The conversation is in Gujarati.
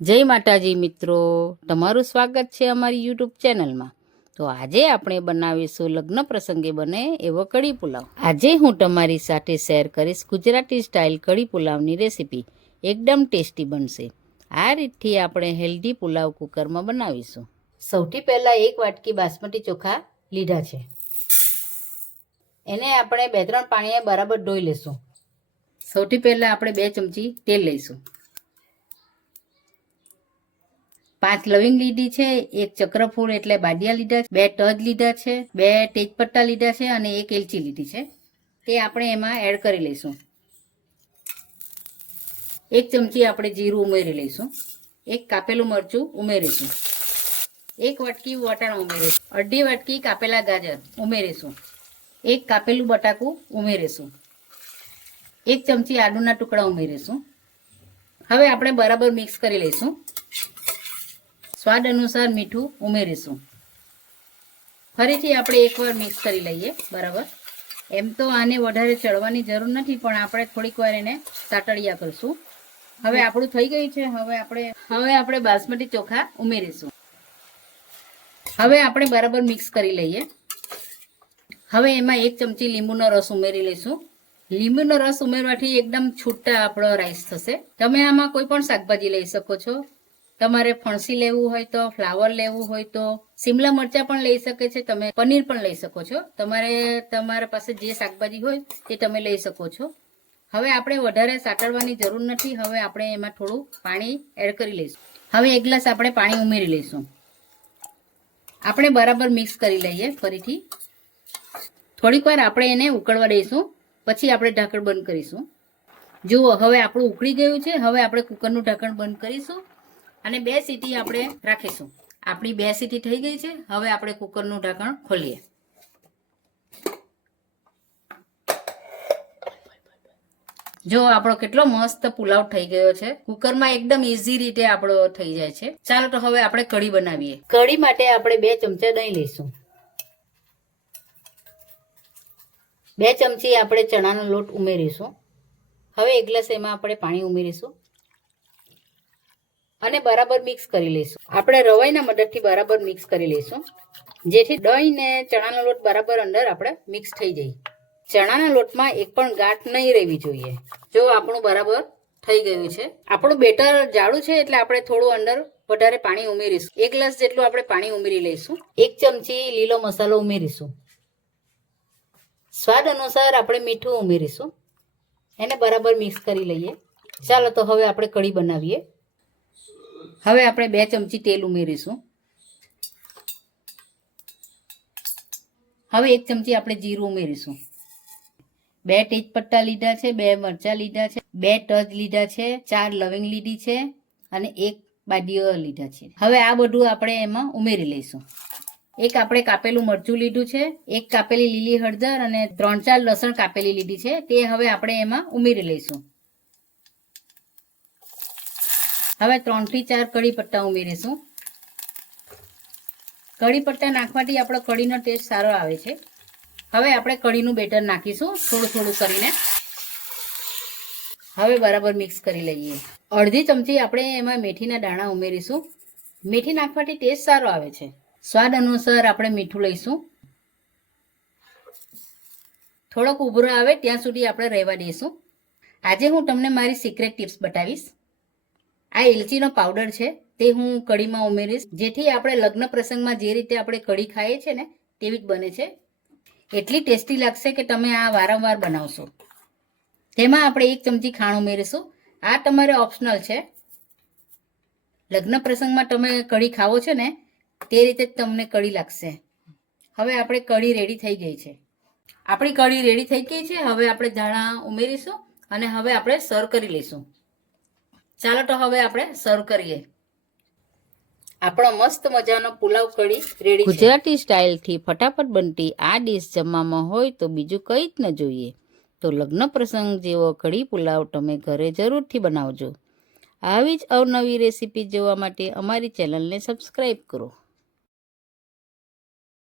જય માતાજી મિત્રો, તમારું સ્વાગત છે અમારી યુટ્યુબ ચેનલમાં। તો આજે આપણે બનાવીશું લગ્ન પ્રસંગે બને એવો કઢી પુલાવ। આજે હું તમારી સાથે શેર કરીશ ગુજરાતી સ્ટાઇલ કઢી પુલાવની રેસીપી। એકદમ ટેસ્ટી બનશે। આ રીતથી આપણે હેલ્ધી પુલાવ કુકરમાં બનાવીશું। સૌથી પહેલાં 1 વાટકી બાસમતી ચોખા લીધા છે, એને આપણે 2-3 પાણીએ બરાબર ધોઈ લેશું। સૌથી પહેલાં આપણે 2 ચમચી તેલ લઈશું। 5 લવિંગ લીધી છે, 1 ચક્રફૂલ એટલે બાદિયા લીધા છે, 2 તજ લીધા છે, 2 તેજપત્તા લીધા છે અને 1 એલચી લીધી છે, તે આપણે એમાં એડ કરી લઈશું। 1 ચમચી આપણે જીરું ઉમેરી લઈશું। 1 કાપેલું મરચું ઉમેરીશું। 1 વાટકી વટાણા ઉમેરીશું। અડધી વાટકી કાપેલા ગાજર ઉમેરીશું। 1 કાપેલું બટાકું ઉમેરીશું। 1 ચમચી આદુના ટુકડા ઉમેરીશું। હવે આપણે બરાબર મિક્સ કરી લઈશું। સ્વાદ અનુસાર મીઠું ઉમેરીશું। ફરીથી આપણે એકવાર મિક્સ કરી લઈએ બરાબર। એમ તો આને વધારે ચડવાની જરૂર નથી, પણ આપણે થોડીક વાર એને સાતળિયા કરશું। હવે આપણું થઈ ગયું છે। હવે આપણે બાસમતી ચોખા ઉમેરીશું। હવે આપણે બરાબર મિક્સ કરી લઈએ। હવે એમાં 1 ચમચી લીંબુનો રસ ઉમેરી લઈશું। લીંબુનો રસ ઉમેરવાથી એકદમ છૂટા આપણો રાઈસ થશે। તમે આમાં કોઈ પણ શાકભાજી લઈ શકો છો। તમારે ફણસી લેવું હોય તો, ફ્લાવર લેવું હોય તો, શિમલા મરચાં પણ લઈ શકે છે, તમે પનીર પણ લઈ શકો છો। તમારા પાસે જે શાકભાજી હોય તે તમે લઈ શકો છો। હવે આપણે વધારે સાતળવાની જરૂર નથી। હવે આપણે એમાં થોડું પાણી એડ કરી લઈશું। હવે 1 ગ્લાસ આપણે પાણી ઉમેરી લઈશું। આપણે બરાબર મિક્સ કરી લઈએ। ફરીથી થોડીક વાર આપણે એને ઉકળવા દઈશું, પછી આપણે ઢાંકણ બંધ કરીશું। જુઓ, હવે આપણું ઉકળી ગયું છે। હવે આપણે કુકરનું ઢાંકણ બંધ કરીશું અને 2 સીટી આપણે રાખીશું। આપણી 2 સીટી થઈ ગઈ છે। હવે આપણે કુકરનું ઢાંકણ ખોલીએ। જો આપણો કેટલો મસ્ત પુલાવ થઈ ગયો છે। કુકરમાં એકદમ ઈઝી રીતે આપણો થઈ જાય છે। ચાલો તો હવે આપણે કઢી બનાવીએ। કઢી માટે આપણે 2 ચમચા દહીં લઈશું। 2 ચમચી આપણે ચણાનો લોટ ઉમેરીશું। હવે 1 ગ્લાસ એમાં આપણે પાણી ઉમેરીશું અને બરાબર મિક્સ કરી લઈશું। આપણે રવાઈના મદદથી બરાબર મિક્સ કરી લઈશું, જેથી દહીં ને ચણાનો લોટ બરાબર અંદર આપણે મિક્સ થઈ જાય। ચણાના લોટમાં એક પણ ગાંઠ નહીં રહેવી જોઈએ। જો આપણું બરાબર થઈ ગયું છે। આપણું બેટર જાડું છે, એટલે આપણે થોડું અંદર વધારે પાણી ઉમેરીશું। 1 ગ્લાસ જેટલું આપણે પાણી ઉમેરી લઈશું। 1 ચમચી લીલો મસાલો ઉમેરીશું। સ્વાદ અનુસાર આપણે મીઠું ઉમેરીશું। એને બરાબર મિક્સ કરી લઈએ। ચાલો તો હવે આપણે કઢી બનાવીએ। હવે આપણે 2 ચમચી તેલ ઉમેરીશું। હવે 1 ચમચી આપણે જીરું ઉમેરીશું। 2 તેજપત્તા લીધા છે, 2 મરચાં લીધા છે, 2 તજ લીધા છે, 4 લવિંગ લીધી છે અને 1 બાદિયો લીધા છે। હવે આ બધું આપણે એમાં ઉમેરી લઈશું। 1 આપણે કાપેલું મરચું લીધું છે, 1 કાપેલી લીલી હળદર અને 3-4 લસણ કાપેલી લીધી છે, તે હવે આપણે એમાં ઉમેરી લઈશું। હવે 3 થી 4 કઢી પત્તા ઉમેરીશું। કઢી પત્તા નાખવાથી આપણો કઢીનો ટેસ્ટ સારો આવે છે। હવે આપણે કઢીનું બેટર નાખીશું થોડું થોડું કરીને। હવે બરાબર મિક્સ કરી લઈએ। અડધી ચમચી આપણે એમાં મેથીના દાણા ઉમેરીશું। મેથી નાખવાથી ટેસ્ટ સારો આવે છે। સ્વાદ અનુસાર આપણે મીઠું લઈશું। થોડોક ઉભરો આવે ત્યાં સુધી આપણે રહેવા દઈશું। આજે હું તમને મારી સિક્રેટ ટિપ્સ બતાવીશ। આ એલચીનો પાવડર છે, તે હું કઢીમાં ઉમેરીશ, જેથી આપણે લગ્ન પ્રસંગમાં જે રીતે આપણે કઢી ખાઈએ છીએ ને તેવી જ બને છે। એટલી ટેસ્ટી લાગશે કે તમે આ વારંવાર બનાવશો। તેમાં આપણે 1 ચમચી ખાંડ ઉમેરીશું। આ તમારે ઓપ્શનલ છે। લગ્ન પ્રસંગમાં તમે કઢી ખાવો છો ને તે રીતે જ તમને કઢી લાગશે। હવે આપણે કઢી રેડી થઈ ગઈ છે। આપણી કઢી રેડી થઈ ગઈ છે। હવે આપણે ધાણા ઉમેરીશું અને હવે આપણે સર્વ કરી લઈશું। ચાલો તો હવે આપણે સર્વ કરીએ। આપણો મસ્ત મજાનો પુલાવ કઢી રેડી છે। ગુજરાતી સ્ટાઇલથી ફટાફટ બનતી આ ડીશ જમવામાં હોય તો બીજું કંઈ જ ન જોઈએ। તો લગ્ન પ્રસંગ જેવો કઢી પુલાવ તમે ઘરે જરૂરથી બનાવજો। આવી જ અવનવી રેસીપી જોવા માટે અમારી ચેનલને સબસ્ક્રાઈબ કરો।